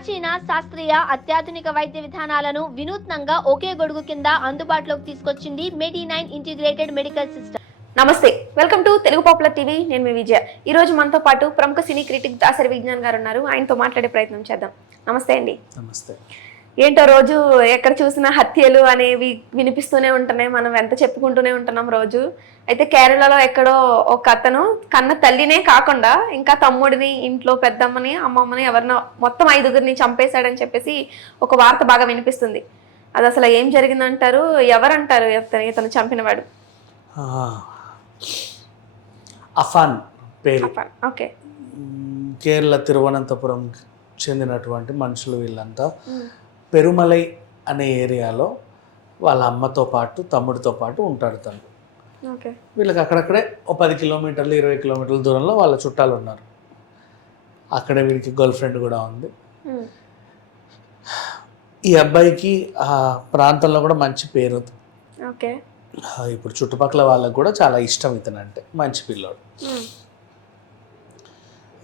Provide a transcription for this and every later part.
ప్రాచీన శాస్త్రీయ అత్యాధునిక వైద్య విధానాలను వినూత్నంగా ఒకే గొడుగు కింద అందుబాటులోకి తీసుకొచ్చింది Medi nine integrated medical system నమస్తే welcome to Telugu popular TV. నేను మీ విజయ. ఈ రోజు మనతో పాటు ప్రముఖ సినీ క్రిటిక్ దాసరి విజ్ఞాన్ గారు ఉన్నారు. ఆయనతో మాట్లాడే ప్రయత్నం చేద్దాం. నమస్తే అండి. నమస్తే. ఏంటో రోజు ఎక్కడ చూసినా హత్యలు అనేవి వినిపిస్తూనే ఉంటున్నాయి. మనం ఎంత చెప్పుకుంటూనే ఉంటున్నాం రోజు. అయితే కేరళలో ఎక్కడో ఒక అతను కన్న తల్లినే కాకుండా ఇంకా తమ్ముడిని ఇంట్లో పెద్దమ్మని అమ్మమ్మని ఎవరినో మొత్తం ఐదుగురిని చంపేశాడని చెప్పేసి ఒక వార్త బాగా వినిపిస్తుంది. అది అసలు ఏం జరిగిందంటారు? ఎవరంటారు ఇతను? ఇతను చంపినవాడు. అఫాన్ పేరు. ఓకే. కేరళ తిరువనంతపురం చెందినటువంటి మనుషులు వీళ్ళంతా. పెరుమలై అనే ఏరియాలో వాళ్ళ అమ్మతో పాటు తమ్ముడితో పాటు ఉంటాడు తను. ఓకే. వీళ్ళకి అక్కడక్కడే ఒక పది కిలోమీటర్లు ఇరవై కిలోమీటర్ల దూరంలో వాళ్ళ చుట్టాలు ఉన్నారు. అక్కడే వీడికి గర్ల్ ఫ్రెండ్ కూడా ఉంది. ఈ అబ్బాయికి ఆ ప్రాంతంలో కూడా మంచి పేరు. ఇప్పుడు చుట్టుపక్కల వాళ్ళకు కూడా చాలా ఇష్టం ఇతనంటే మంచి పిల్లోడు.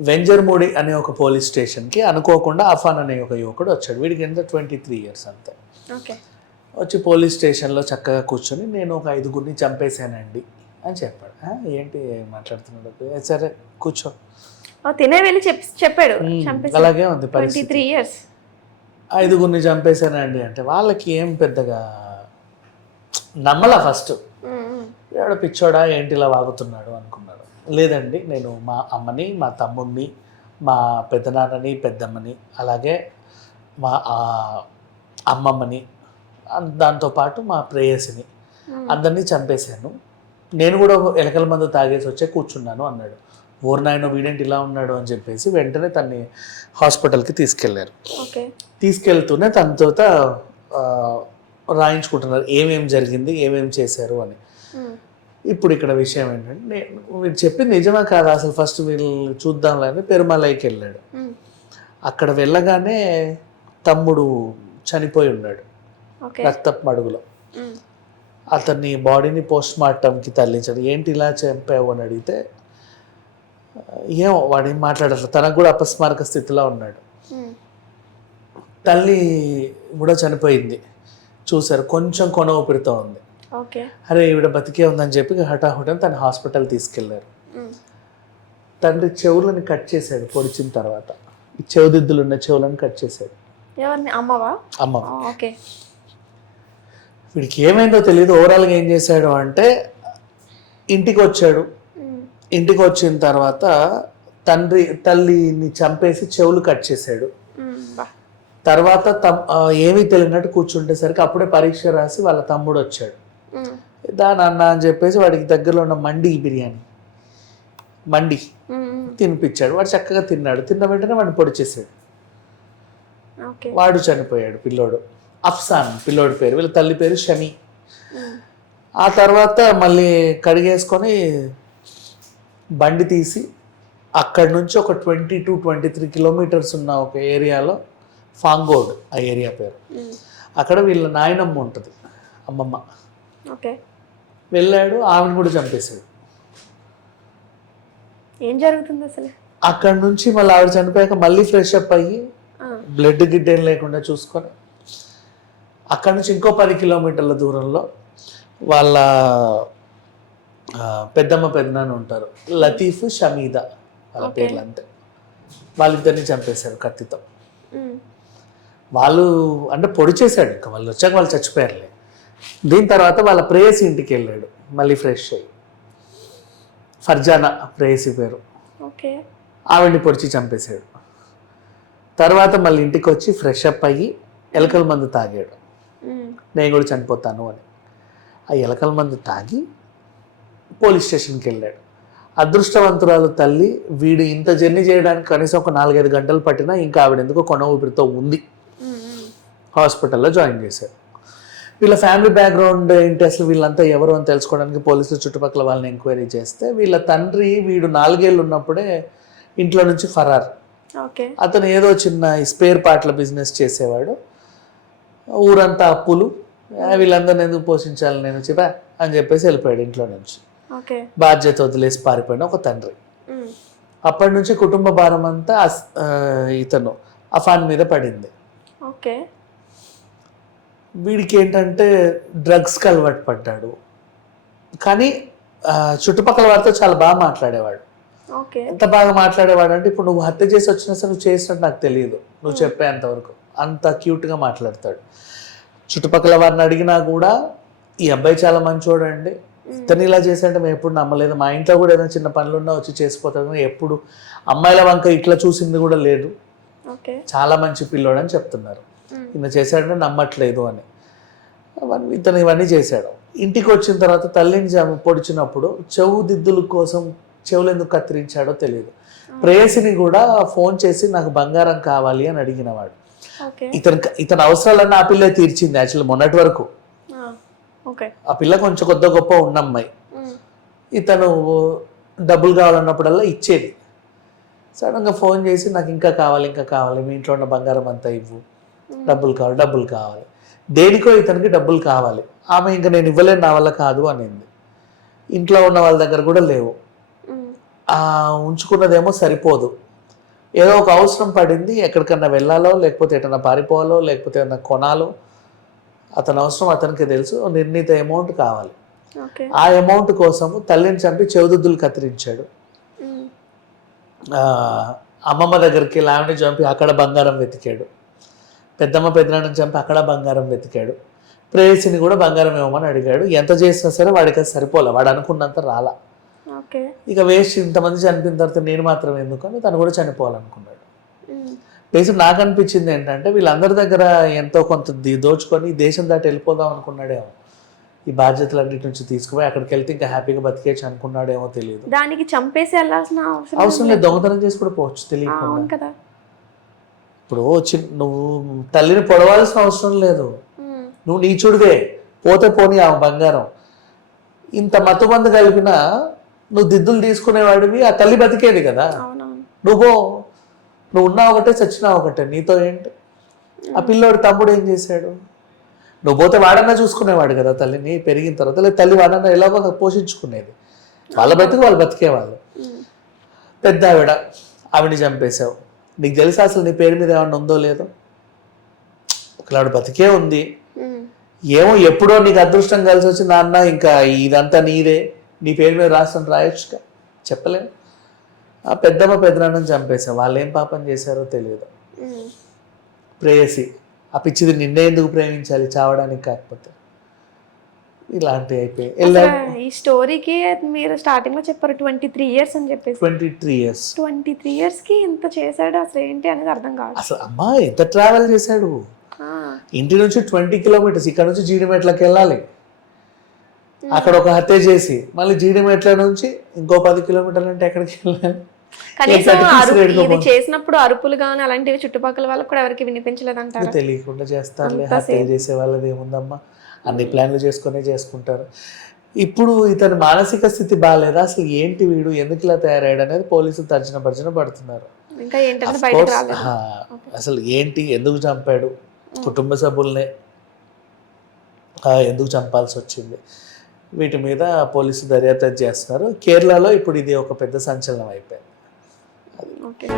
వెంజర్మూడి అనే ఒక పోలీస్ స్టేషన్కి అనుకోకుండా అఫాన్ అనే ఒక యువకుడు వచ్చాడు. వీడికి ఎంత? ట్వంటీ త్రీ ఇయర్స్ అంతే. ఓకే. వచ్చి పోలీస్ స్టేషన్లో చక్కగా కూర్చొని నేను ఒక ఐదుగురిని చంపేశానండి అని చెప్పాడు. "ఆ, ఏంటి మాట్లాడుతున్నాడు? "ఏ, సరే కూర్చో. తినే వెళ్ళి చెప్పాడు. "ఉమ్, చంపేసి అలాగే ఉంది పరిస్థితి. ఇయర్స్. ఐదుగురిని చంపేశానండి అంటే వాళ్ళకి ఏం పెద్దగా నమ్మలా ఫస్ట్. పిచ్చోడా ఏంటి ఇలా వాగుతున్నాడు లేదండి. నేను మా అమ్మని మా తమ్ముడిని మా పెద్దనాన్నని పెద్దమ్మని అలాగే మా అమ్మమ్మని దాంతోపాటు మా ప్రేయసిని అందరినీ చంపేశాను. నేను కూడా ఎలకల మందు తాగేసి వచ్చే కూర్చున్నాను అన్నాడు. ఊరు నాయన వీడేంటి ఇలా ఉన్నాడు? అని చెప్పేసి వెంటనే తన్ని హాస్పిటల్కి తీసుకెళ్ళారు. ఓకే. తీసుకెళ్తూనే తనతో రాయించుకుంటున్నారు. ఏమేం జరిగింది? ఏమేం చేశారు? అని. ఇప్పుడు ఇక్కడ విషయం ఏంటంటే నేను వీడు చెప్పింది నిజమా కాదా? అసలు ఫస్ట్ వీళ్ళు చూద్దాంలే అని పెరుమలైకి వెళ్ళాడు. అక్కడ వెళ్ళగానే తమ్ముడు చనిపోయి ఉన్నాడు. రక్తపు మడుగులో. అతన్ని బాడీని పోస్ట్ మార్టంకి తరలించాడు. ఏంటి ఇలా చంపావు అని అడిగితే "ఆ, ఏమో వాడు ఏం మాట్లాడట్లేదు. తనకు కూడా అపస్మారక స్థితిలో ఉన్నాడు. తల్లి కూడా చనిపోయింది. చూశారు. కొంచెం కొన ఊపిరితో ఉంది అరే ఈవిడ బతికే ఉందని చెప్పి హఠాహుటని తన హాస్పిటల్ తీసుకెళ్ళారు. తండ్రి చెవులను కట్ చేశాడు పొడిచిన తర్వాత. ఈ చెవుదిద్దులు ఉన్న చెవులను కట్ చేశాడు. ఎవరిని? అమ్మవా? అమ్మ. ఓకే. వీడికి ఏమైందో తెలియదు ఓవరాల్గా ఏం చేశాడు అంటే ఇంటికి వచ్చాడు. ఇంటికి వచ్చిన తర్వాత తండ్రి తల్లిని చంపేసి చెవులు కట్ చేశాడు. తర్వాత ఏమీ తెలియనట్టు కూర్చుంటేసరికి అప్పుడే పరీక్ష రాసి వాళ్ళ తమ్ముడు వచ్చాడు. నాన్న అని చెప్పేసి వాడికి దగ్గరలో ఉన్న మండి బిర్యానీ. మండి. తినిపించాడు. వాడు చక్కగా తిన్నాడు. తిన్న వెంటనే వాడిని పొడి ఓకే. వాడు చనిపోయాడు పిల్లోడు. అఫ్సాన్ పిల్లోడి పేరు. వీళ్ళ తల్లి పేరు షమి. ఆ తర్వాత మళ్ళీ కడిగేసుకొని బండి తీసి అక్కడి నుంచి ఒక twenty two twenty three kilometres ఉన్న ఒక ఏరియాలో ఫాంగోడ్ ఆ ఏరియా పేరు. అక్కడ వీళ్ళ నాయనమ్మ ఉంటుంది. అమ్మమ్మ. ఓకే. వెళ్ళాడు ఆమెను కూడా చంపేశాడు. ఏం జరుగుతుంది అసలు? అక్కడి నుంచి మళ్ళీ ఆవిడ చనిపోయాక మళ్ళీ ఫ్రెష్ అప్ అయ్యి బ్లడ్ గిడ్డ ఏం లేకుండా చూసుకొని అక్కడి నుంచి ఇంకో పది కిలోమీటర్ల దూరంలో వాళ్ళ పెద్దమ్మ పెద్దనాన్న ఉంటారు లతీఫ్ షమీదా వాళ్ళ. పేర్లు అంతే వాళ్ళిద్దరిని చంపేశారు కత్తితో. వాళ్ళు అంటే పొడి చేశాడు ఇంకా వాళ్ళు వచ్చాక వాళ్ళు చచ్చిపోయారులే. దీని తర్వాత వాళ్ళ ప్రేయసి ఇంటికి వెళ్ళాడు. మళ్ళీ ఫ్రెష్ అయ్యి. ఫర్జానా ప్రేయసి పేరు. ఓకే. ఆవిడ్ని పొడిచి చంపేశాడు. తర్వాత మళ్ళీ ఇంటికి వచ్చి ఫ్రెష్ అప్ అయ్యి ఎలకల మందు తాగాడు. నేను కూడా చనిపోతాను అని. ఆ ఎలకల మందు తాగి పోలీస్ స్టేషన్కి వెళ్ళాడు. అదృష్టవంతురాలు తల్లి వీడు ఇంత జర్నీ చేయడానికి కనీసం ఒక నాలుగైదు గంటలు పట్టినా ఇంకా ఆవిడ ఎందుకో కొన ఊపిరితో ఉంది. హాస్పిటల్లో జాయిన్ చేశారు వీళ్ళ ఫ్యామిలీ బ్యాక్గ్రౌండ్ ఏంటి అసలు వీళ్ళంతా ఎవరు అని తెలుసుకోవడానికి పోలీసులు చుట్టుపక్కల వాళ్ళని ఎంక్వైరీ చేస్తే వీళ్ళ తండ్రి వీడు నాలుగేళ్ళు ఉన్నప్పుడే ఇంట్లో నుంచి ఫరార్. ఓకే. అతను ఏదో చిన్న స్పేర్ పార్ట్ల బిజినెస్ చేసేవాడు. ఊరంతా అప్పులు. "ఆ, వీళ్ళందరిని ఎందుకు పోషించాలి నేను చెప్పా అని చెప్పేసి వెళ్ళిపోయాడు ఇంట్లో నుంచి. ఓకే. బాధ్యత వదిలేసి పారిపోయిన ఒక తండ్రి. అప్పటి నుంచి కుటుంబ భారం అంతా ఇతను అఫాన్ మీద పడింది. ఓకే. వీడికి ఏంటంటే డ్రగ్స్కి అలవాటు పడ్డాడు. కానీ చుట్టుపక్కల వారితో చాలా బాగా మాట్లాడేవాడు. ఓకే. ఎంత బాగా మాట్లాడేవాడు అంటే ఇప్పుడు నువ్వు హత్య చేసి వచ్చినా సరే నువ్వు చేసినట్టు నాకు తెలియదు నువ్వు చెప్పేంత వరకు. అంత క్యూట్గా మాట్లాడతాడు. చుట్టుపక్కల వారిని అడిగినా కూడా ఈ అబ్బాయి చాలా మంచోడండి. ఇతను ఇలా చేశాడంటే మేము ఎప్పుడు నమ్మలేదు. మా ఇంట్లో కూడా ఏదైనా చిన్న పనులున్నా వచ్చి చేసిపోతాడు ఎప్పుడు. అమ్మాయిల వంక ఇట్లా చూసింది కూడా లేదు. ఓకే. చాలా మంచి పిల్లోడు అని చెప్తున్నారు. ఈయన చేశాడంటే నమ్మట్లేదు అని. అవన్నీ ఇతను ఇవన్నీ చేశాడు. ఇంటికి వచ్చిన తర్వాత తల్లిని జమ- పొడిచినప్పుడు చెవు దిద్దుల కోసం చెవులు ఎందుకు కత్తిరించాడో తెలియదు. ప్రేయసిని కూడా ఫోన్ చేసి నాకు బంగారం కావాలి అని అడిగినవాడు. ఇతను ఇతని అవసరాలన్నీ ఆ పిల్లే తీర్చింది యాక్చువల్లీ మొన్నటి వరకు. ఓకే. ఆ పిల్ల కొంచెం కొద్ది గొప్ప ఉన్న అమ్మాయి ఇతను డబ్బులు కావాలన్నప్పుడల్లా ఇచ్చేది. సడన్గా ఫోన్ చేసి నాకు ఇంకా కావాలి ఇంకా కావాలి మీ ఇంట్లో ఉన్న బంగారం అంతా ఇవ్వు. డబ్బులు కావాలి డబ్బులు కావాలి. దేనికో ఇతనికి డబ్బులు కావాలి. ఆమె ఇంకా నేను ఇవ్వలేను నా వల్ల కాదు అనింది. ఇంట్లో ఉన్న వాళ్ళ దగ్గర కూడా లేవు. ఆ ఉంచుకున్నదేమో సరిపోదు. ఏదో ఒక అవసరం పడింది ఎక్కడికన్నా వెళ్ళాలో లేకపోతే ఎటన్నా పారిపోవాలో లేకపోతే ఏదన్నా కొనాలో అతని అవసరం అతనికి తెలుసు నిర్ణీత అమౌంట్ కావాలి. ఆ అమౌంట్ కోసము తల్లిని చంపి చెవుదుద్దులు కత్తిరించాడు. అమ్మమ్మ దగ్గరికి లావిని చంపి అక్కడ బంగారం వెతికాడు. పెద్దమ్మ పెద్దనాన్నని చంపి అక్కడ బంగారం వెతికాడు. ప్రేయసిని కూడా బంగారం ఇవ్వమని అడిగాడు. ఎంత చేసినా సరే వాడికి అది సరిపోలే వాడు అనుకున్నంత రాలా. ఇక వేస్ట్ ఇంతమంది చనిపోయిన తర్వాత నేను మాత్రం ఎందుకు అని తను కూడా చనిపోవాలనుకున్నాడు. బేసిక్ నాకు అనిపించింది ఏంటంటే వీళ్ళందరి దగ్గర ఎంతో కొంత దోచుకొని ఈ దేశం దాటి వెళ్ళిపోదాం అనుకున్నాడేమో. ఈ బాధ్యతలన్నిటి నుంచి తీసుకుపోయి అక్కడికి వెళ్తే ఇంకా హ్యాపీగా బతికేయచ్చు అనుకున్నాడేమో తెలియదు. దానికి చంపేసి వెళ్ళాల్సిన అవసరం లేదు. దొంగతనం చేసి కూడా పోవచ్చు అవును కదా. ఇప్పుడు చి- నువ్వు తల్లిని పొడవాల్సిన అవసరం లేదు. నువ్వు నీచుడివే. పోతే పోనీ ఆ బంగారం. ఇంత మత్తుమంది కలిపిన నువ్వు దిద్దులు తీసుకునేవాడివి ఆ తల్లి బతికేది కదా. నువ్వు. నువ్వు ఉన్నా ఒకటే చచ్చినా ఒకటే. నీతో ఏంటి? ఆ పిల్లోడు తమ్ముడు ఏం చేశాడు? నువ్వు పోతే వాడన్నా చూసుకునేవాడు కదా తల్లిని పెరిగిన తర్వాత. లేదా తల్లి వాడన్నా ఎలాగో పోషించుకునేది. వాళ్ళ బతికి వాళ్ళు బతికేవాళ్ళు. పెద్ద ఆవిడ ఆవిడని చంపేశావు. నీకు తెలుసా అసలు నీ పేరు మీద ఏమన్నా ఉందో లేదో? ఆవిడ బతికే ఉంది. ఏమో ఎప్పుడో నీకు అదృష్టం కలిసి వచ్చి నాన్న ఇంకా ఇదంతా నీదే. నీ పేరు మీద రాష్ట్రం రాయొచ్చుగా. చెప్పలేము ఆ పెద్దమ్మ పెద్దనాన్నని చంపేశావు వాళ్ళు ఏం పాపం చేశారో తెలియదు. ప్రేయసి. ఆ పిచ్చిది నిన్నే ఎందుకు ప్రేమించాలి? చావడానికి కాకపోతే. ఇలాంటివి అయిపోయి ఈ స్టోరీకి మీరు స్టార్టింగ్లో చెప్పారు ట్వంటీ త్రీ ఇయర్స్ అని చెప్పేసి. Twenty three years. Twenty three ఇయర్స్కి ఇంత చేశాడు అసలు ఏంటి అనేది అర్థం కాదు. అసలు అమ్మా ఎంత ట్రావెల్ చేశాడు? ఇంటి నుంచి ట్వంటీ కిలోమీటర్స్ ఇక్కడ నుంచి జీడిమెట్లకి వెళ్ళాలి. అక్కడ ఒక హత్య చేసి మళ్ళీ జీడిమెట్ల నుంచి ఇంకో పది కిలోమీటర్లు అంటే ఎక్కడికి వెళ్ళాలి? కనీసం ఇది చేసినప్పుడు అరుపులు కానీ అలాంటివి చుట్టుపక్కల వాళ్ళకి కూడా ఎవరికి వినిపించలేదంటారా? తెలియకుండా చేస్తారులే అంతా హత్య చేసే వాళ్ళది ఏముందమ్మా? అన్ని ప్లాన్లు చేసుకునే చేసుకుంటారు. ఇప్పుడు ఇతని మానసిక స్థితి బాగాలేదా అసలు ఏంటి వీడు? ఎందుకు ఇలా తయారయ్యాడు అనేది పోలీసులు తర్జన భర్జన పడుతున్నారు. అసలు ఏంటి? ఎందుకు చంపాడు? కుటుంబ సభ్యుల్నే. ఎందుకు చంపాల్సి వచ్చింది? వీటి మీద పోలీసులు దర్యాప్తు చేస్తున్నారు. కేరళలో ఇప్పుడు ఇది ఒక పెద్ద సంచలనం అయిపోయింది. ఓకే.